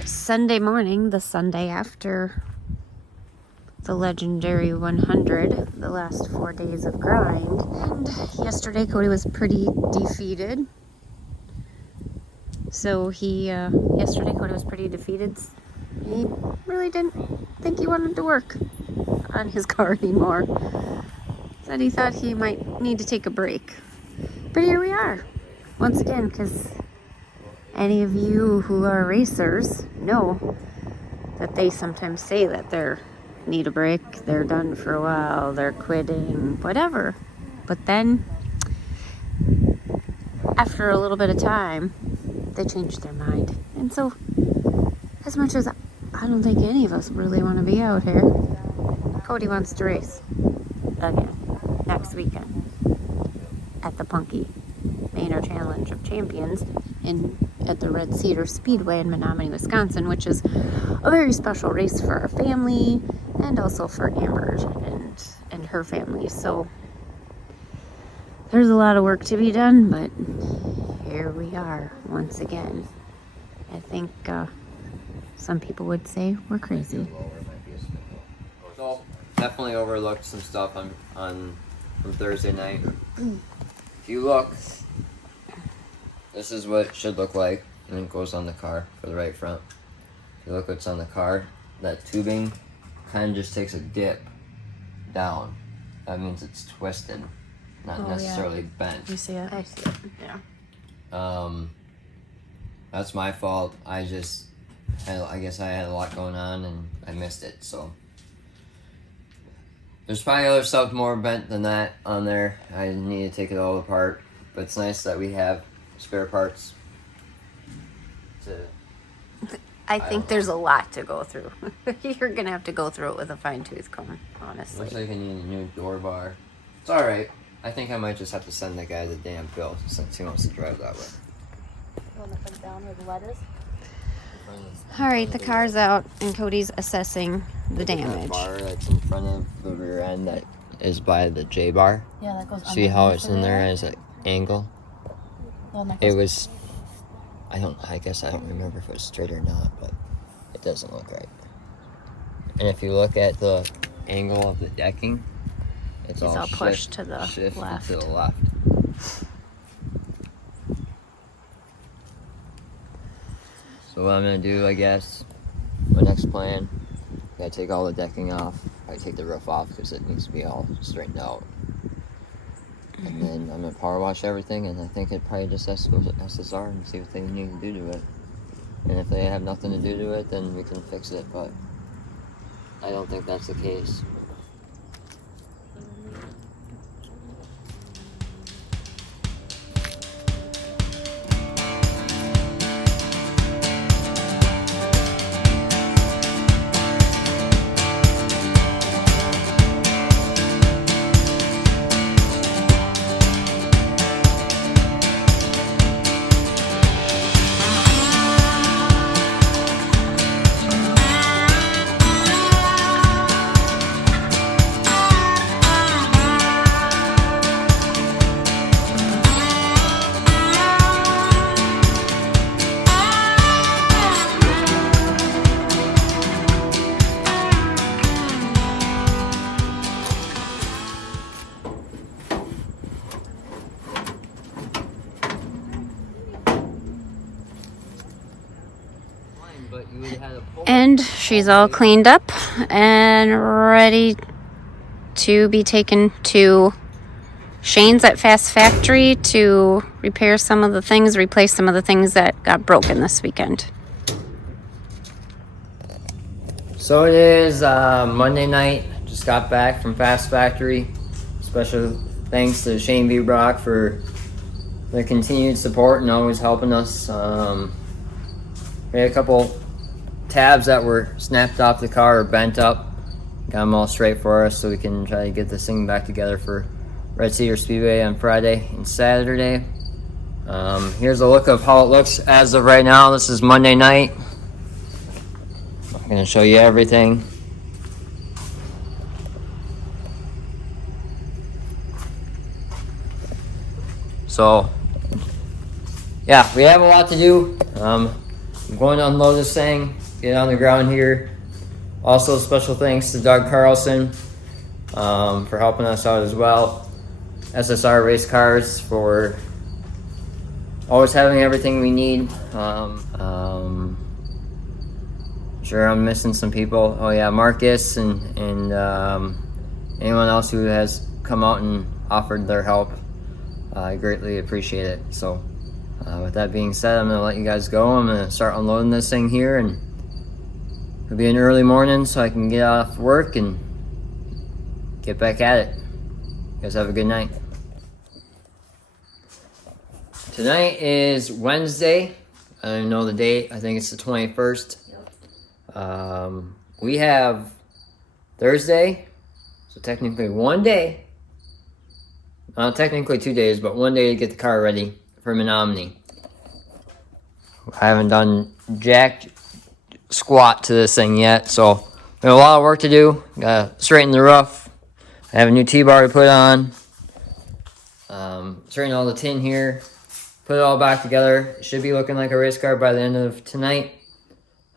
Sunday morning, the Sunday after the legendary 100, the last 4 days of grind. And yesterday Cody was pretty defeated. So yesterday Cody was pretty defeated. He really didn't think he wanted to work on his car anymore. Said he thought he might need to take a break. But here we are, once again, because any of you who are racers know that they sometimes say that they need a break, they're done for a while, they're quitting, whatever. But then, after a little bit of time, they change their mind. And so, as much as I don't think any of us really want to be out here, Cody wants to race again next weekend at the Punky Manor Challenge of Champions at the Red Cedar Speedway in Menomonie, Wisconsin, which is a very special race for our family and also for Amber and her family. So there's a lot of work to be done, but here we are once again. I think some people would say we're crazy. So definitely overlooked some stuff on from Thursday night. If you look, this is what it should look like, and it goes on the car for the right front. If you look what's on the car, that tubing kind of just takes a dip down. That means it's twisted, not necessarily bent. You see it? I see it, yeah. That's my fault. I guess I had a lot going on and I missed it, so. There's probably other stuff more bent than that on there. I need to take it all apart, but it's nice that we have spare parts. I think there's a lot to go through. You're gonna have to go through it with a fine-tooth comb, honestly. Looks like I need a new door bar. It's alright. I think I might just have to send the guy the damn bill since he wants to drive that way. You want to put down where the lead is? Alright, the car's out and Cody's assessing the damage. That bar that's in front of the rear end that is by the J bar. Yeah, that goes. See how it's in there as an angle? It was. I guess I don't remember if it was straight or not, but it doesn't look right. And if you look at the angle of the decking, it's all pushed to the left. To the left. So what I'm gonna do, I guess, my next plan, I gotta take all the decking off. I take the roof off because it needs to be all straightened out. And then I'm gonna power wash everything, and I think it probably just has to go to SSR and see what they need to do to it. And if they have nothing to do to it, then we can fix it, but I don't think that's the case. And she's all cleaned up and ready to be taken to Shane's at Fast Factory to repair some of the things, replace some of the things that got broken this weekend. So it is Monday night. Just got back from Fast Factory. Special thanks to Shane V. Brock for the continued support and always helping us. We had a couple tabs that were snapped off the car or bent up. Got them all straight for us so we can try to get this thing back together for Red Cedar Speedway on Friday and Saturday. Here's a look of how it looks as of right now. This is Monday night. I'm going to show you everything. So, yeah, we have a lot to do. I'm going to unload this thing, get it on the ground here. Also, special thanks to Doug Carlson for helping us out as well. SSR Race Cars for always having everything we need. Sure, I'm missing some people. Oh yeah, Marcus and anyone else who has come out and offered their help. I greatly appreciate it. So with that being said, I'm gonna let you guys go. I'm gonna start unloading this thing here, and it'll be an early morning so I can get off work and get back at it. You guys have a good night. Tonight is Wednesday. I don't know the date. I think it's the 21st. We have Thursday, so technically one day, technically 2 days, but one day to get the car ready for Menomonie. I haven't done jack squat to this thing yet, so we have a lot of work to do. Gotta straighten the roof. I have a new T-bar to put on. Straighten all the tin here. Put it all back together. It should be looking like a race car by the end of tonight.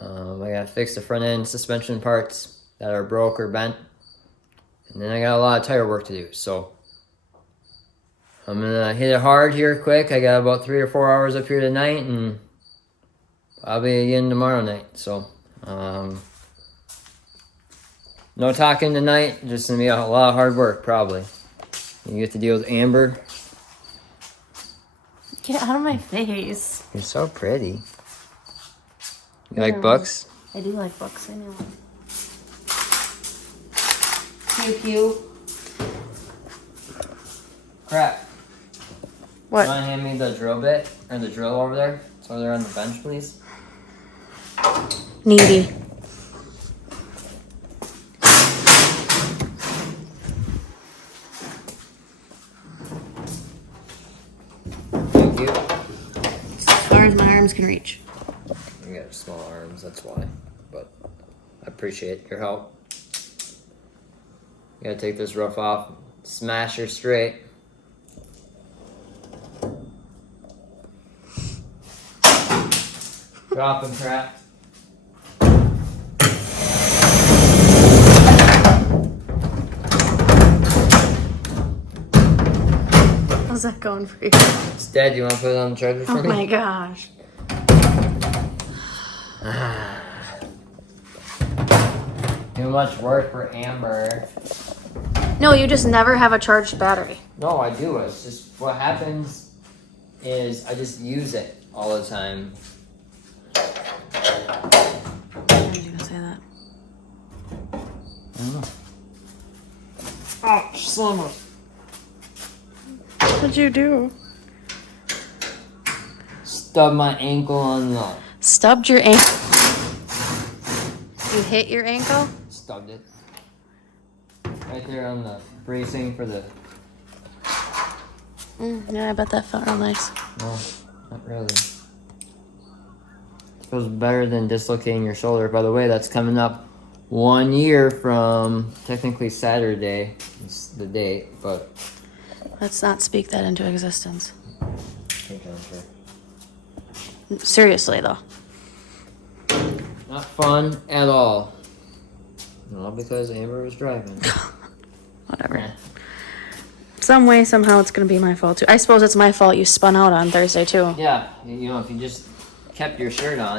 I gotta fix the front end suspension parts that are broke or bent. And then I got a lot of tire work to do. So I'm gonna hit it hard here quick. I got about 3 or 4 hours up here tonight, and probably again tomorrow night. So no talking tonight. Just gonna be a lot of hard work probably. You get to deal with Amber. Get out of my face. You're so pretty. You like books? I do like books, I know. Pew pew. Crap. What? You want to hand me the drill bit? Or the drill over there? It's over there on the bench, please. Needy. Thank you. As far as my arms can reach. You got small arms, that's why. But I appreciate your help. You gotta take this roof off. Smash her straight. Dropping crap. How's that going for you? It's dead. You want to put it on the charger for me? Oh my gosh. Too much work for Amber. No, you just never have a charged battery. No, I do. It's just what happens is I just use it all the time. Why did you gonna say that? I don't know. Ouch, summer. What'd you do? Stubbed my ankle on the... Stubbed your ankle. You hit your ankle? Stubbed it. Right there on the bracing for the... Yeah, I bet that felt real nice. No, not really. It feels better than dislocating your shoulder. By the way, that's coming up 1 year from technically Saturday. It's the date, but... Let's not speak that into existence. Okay, sure. Seriously, though. Not fun at all. All because Amber was driving. Whatever. Some way, somehow, it's gonna be my fault too. I suppose it's my fault you spun out on Thursday too. Yeah, you know, if you just kept your shirt on.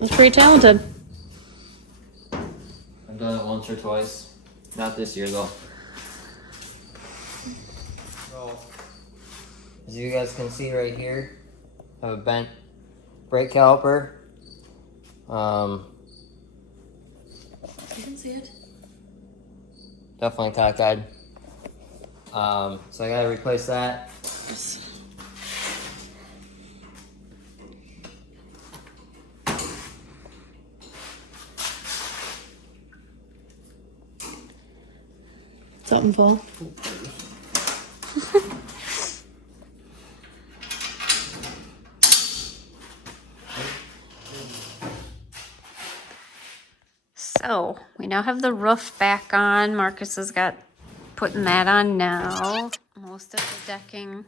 That's pretty talented. I've done it once or twice. Not this year though. So, as you guys can see right here, I have a bent brake caliper. You can see it. Definitely cockeyed. So I gotta replace that. Something full. So we now have the roof back on. Marcus has got putting that on now. Most of the decking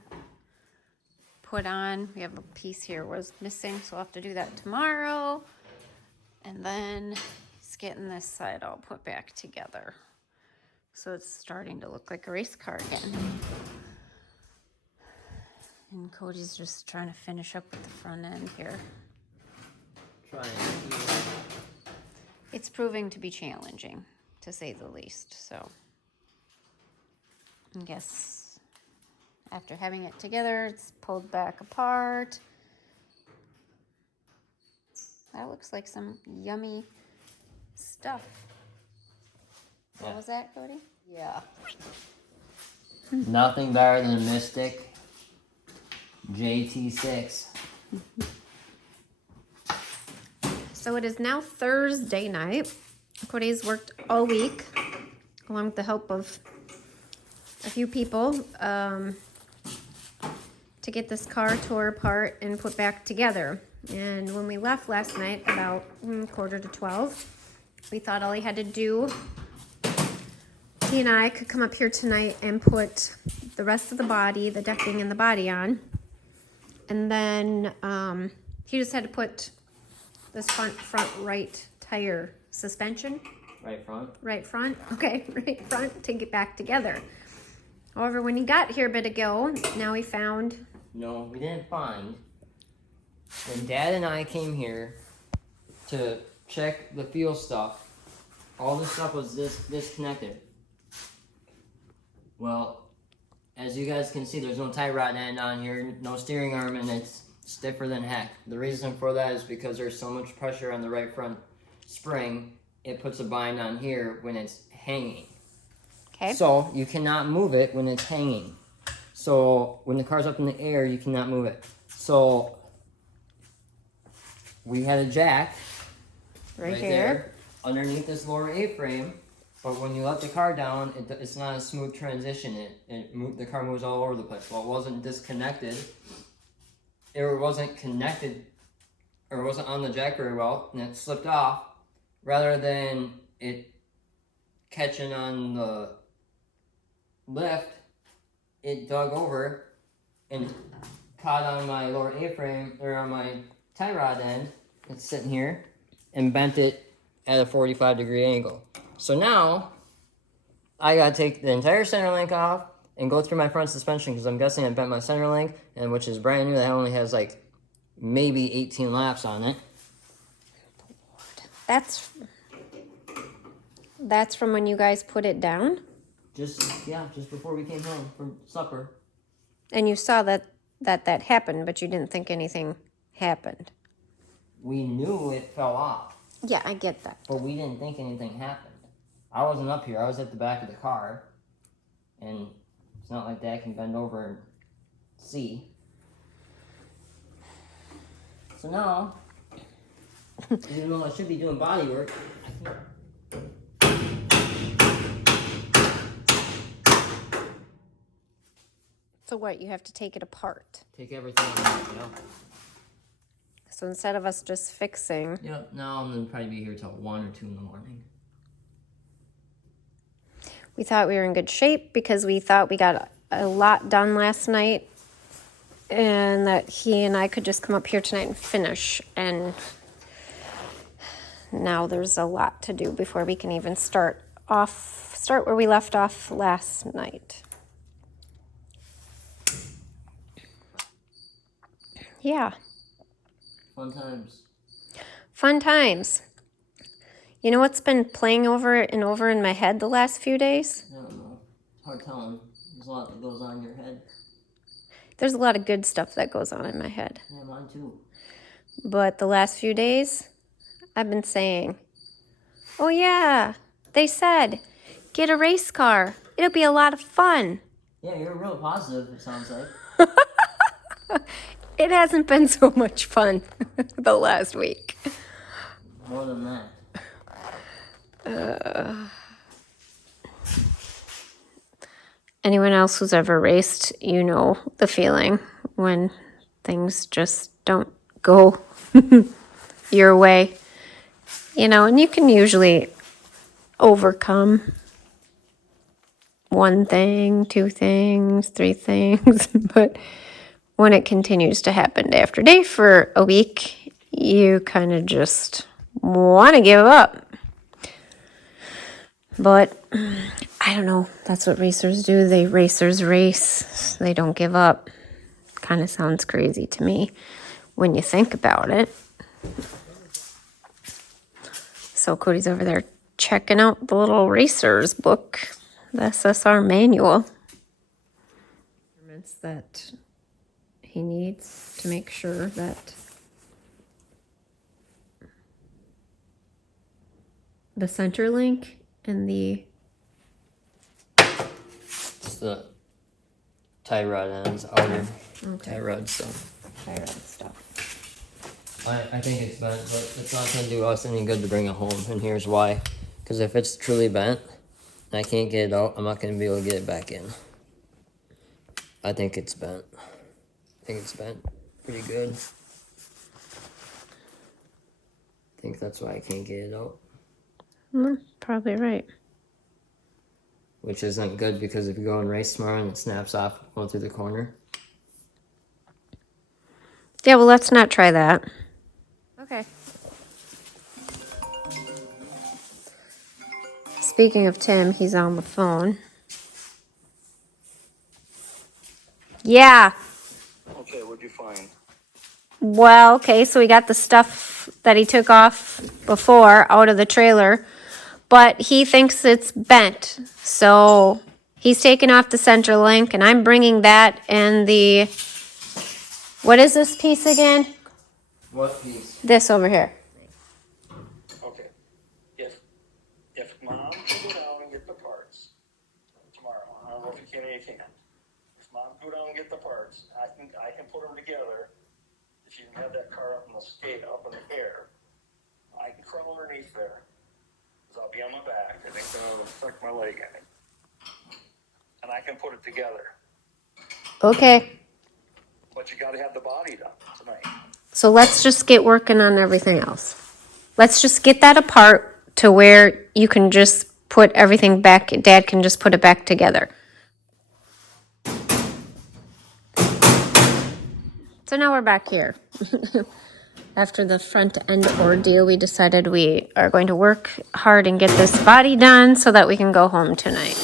put on. We have a piece here was missing, so we'll have to do that tomorrow. And then he's getting this side all put back together. So it's starting to look like a race car again. And Cody's just trying to finish up with the front end here. It's proving to be challenging, to say the least. So I guess after having it together, it's pulled back apart. That looks like some yummy stuff. What was that, Cody? Yeah. Nothing better than a Mystic JT6. So it is now Thursday night. Cody's worked all week, along with the help of a few people, to get this car tore apart and put back together. And when we left last night, about 11:45, we thought all he had to do, he and I could come up here tonight and put the rest of the body, the decking and the body on. And then he just had to put this front right tire suspension. Right front? Right front. Okay, right front to get back together. However, when he got here a bit ago, now he found... No, we didn't find. When Dad and I came here to check the fuel stuff, all the stuff was disconnected. Well, as you guys can see, there's no tie rod end on here, no steering arm, and it's stiffer than heck. The reason for that is because there's so much pressure on the right front spring, it puts a bind on here when it's hanging. Okay. So you cannot move it when it's hanging. So when the car's up in the air, you cannot move it. So we had a jack right here there underneath this lower A-frame. But when you let the car down, it's not a smooth transition. The car moves all over the place. Well, it wasn't disconnected. It wasn't connected, or it wasn't on the jack very well, and it slipped off. Rather than it catching on the lift, it dug over and caught on my lower A-frame, or on my tie rod end. It's sitting here, and bent it at a 45-degree angle. So now, I gotta take the entire center link off and go through my front suspension, because I'm guessing I bent my center link, and which is brand new. That only has like maybe 18 laps on it. That's from when you guys put it down? Just before we came home from supper. And you saw that happened, but you didn't think anything happened. We knew it fell off. Yeah, I get that. But we didn't think anything happened. I wasn't up here. I was at the back of the car. And it's not like Dad can bend over and see. So now, even though I should be doing body work, I can't. So what, you have to take it apart? Take everything apart, So instead of us just fixing... Yep, now I'm going to probably be here till 1 or 2 in the morning. We thought we were in good shape because we thought we got a lot done last night, and that he and I could just come up here tonight and finish. And now there's a lot to do before we can even start where we left off last night. Yeah. Fun times. Fun times. You know what's been playing over and over in my head the last few days? I don't know. It's hard telling. There's a lot that goes on in your head. There's a lot of good stuff that goes on in my head. Yeah, mine too. But the last few days, I've been saying, oh yeah, they said, get a race car. It'll be a lot of fun. Yeah, you're real positive, it sounds like. It hasn't been so much fun the last week. More than that. Anyone else who's ever raced, you know the feeling when things just don't go your way. You know, and you can usually overcome one thing, two things, three things, but when it continues to happen day after day for a week, you kind of just want to give up. But I don't know. That's what racers do. Racers race. They don't give up. Kind of sounds crazy to me when you think about it. So Cody's over there checking out the little racer's book, the SSR manual. That he needs to make sure that the center link and the tie rod ends, outer tie rod stuff. Tie rod stuff. I think it's bent, but it's not going to do us any good to bring it home, and here's why. Because if it's truly bent and I can't get it out, I'm not going to be able to get it back in. I think it's bent. I think it's bent pretty good. I think that's why I can't get it out. Probably right. Which isn't good, because if you go and race tomorrow and it snaps off going through the corner. Yeah, well, let's not try that. Okay. Speaking of Tim, he's on the phone. Yeah. Okay, what'd you find? Well, okay, so we got the stuff that he took off before out of the trailer, but he thinks it's bent. So he's taking off the center link, and I'm bringing that and the, what is this piece again? What piece? This over here. Okay. If Mom can go down and get the parts tomorrow, I don't know if you can or you can't. If Mom can go down and get the parts, I can put them together. If you can have that car up in the skate, up in the air, I can crawl underneath there. Because I'll be on my back, and it's going to suck my leg in it. And I can put it together. Okay. But you got to have the body done tonight. So let's just get working on everything else. Let's just get that apart to where you can just put everything back. Dad can just put it back together. So now we're back here. After the front end ordeal, we decided we are going to work hard and get this body done so that we can go home tonight.